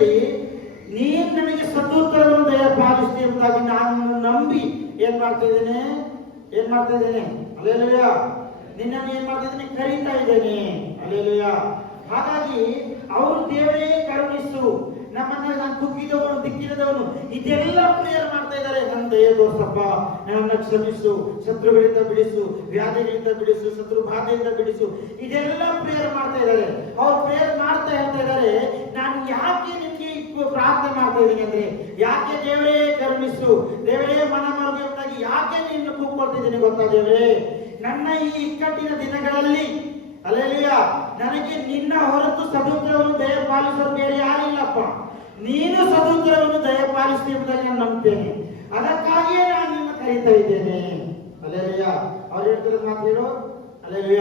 ವಿಷಯದಲ್ಲಿ ನೀನು ನನಗೆ ಸದುತ್ತರವನ್ನು ದಯಪಾಲಿಸ್ತಿ ಎಂಬುದಾಗಿ ನಾನು ನಂಬಿ ಏನ್ ಮಾಡ್ತಾ ಇದ್ದೇನೆ ಅಲ್ಲೇಲೂಯ. ನಿನ್ನನ್ನು ಏನ್ ಮಾಡ್ತಾ ಇದ್ದೇನೆ? ಕರೀತಾ ಇದ್ದೇನೆ. ಅಲ್ಲೇಲೂಯ. ಹಾಗಾಗಿ ಅವರು ದೇವರೇ ಕರುಣಿಸು, ನಮ್ಮನ್ನ ನಾನು ಕುಗ್ಗಿದವನು ದಿಕ್ಕಿಲ್ಲದವನು ಇದೆಲ್ಲ ಪ್ರೇಯರ್ ಮಾಡ್ತಾ ಇದ್ದಾರೆ. ನನ್ನ ದಯ ತೋರ್ಸಪ್ಪ, ನನ್ನನ್ನು ಕ್ಷಮಿಸು, ಶತ್ರುಗಳಿಂದ ಬಿಡಿಸು, ವ್ಯಾಧಿಗಳಿಂದ ಬಿಡಿಸು, ಶತ್ರು ಬಾಧೆಯಿಂದ ಬಿಡಿಸು, ಇದೆಲ್ಲ ಪ್ರೇಯರ್ ಮಾಡ್ತಾ ಇದ್ದಾರೆ. ಅವ್ರು ಪ್ರೇಯರ್ ಮಾಡ್ತಾ ಹೇಳ್ತಾ ಇದ್ದಾರೆ, ನಾನು ಯಾಕೆ ನಿಮಗೆ ಪ್ರಾರ್ಥನೆ ಮಾಡ್ತಾ ಇದ್ದೀನಿ ಅಂದ್ರೆ, ಯಾಕೆ ದೇವರೇ ಕರುಣಿಸು, ದೇವರೇ ಮನಮರುಗಿ ಯಾಕೆ ನಿನ್ನ ಕೂಗ್ಕೊಳ್ತಿದ್ದೀನಿ ಗೊತ್ತಾ ದೇವರೇ? ನನ್ನ ಈ ಇಕ್ಕಟ್ಟಿನ ದಿನಗಳಲ್ಲಿ ಅಲ್ಲೇಲೂಯ ನನಗೆ ನಿನ್ನ ಹೊರತು ಸದುತ್ತರವನ್ನು ದಯಪಾಲಿಸಲು ಬೇರೆ ಯಾರಿಲ್ಲಪ್ಪ. ನೀನು ಸದುತ್ತರವನ್ನು ದಯಪಾಲಿಸ್ತೀವಿ ಎಂಬುದಾಗಿ ನಾನು ನಂಬ್ತೇನೆ. ಅದಕ್ಕಾಗಿಯೇ ನಾನು ನಿನ್ನ ಕರೀತಾ ಇದ್ದೇನೆ. ಅಲ್ಲೇಲೂಯ. ಅವ್ರು ಹೇಳ್ತಿರೋದು ಮಾತು ಹೇಳು. ಅಲ್ಲೇಲೂಯ.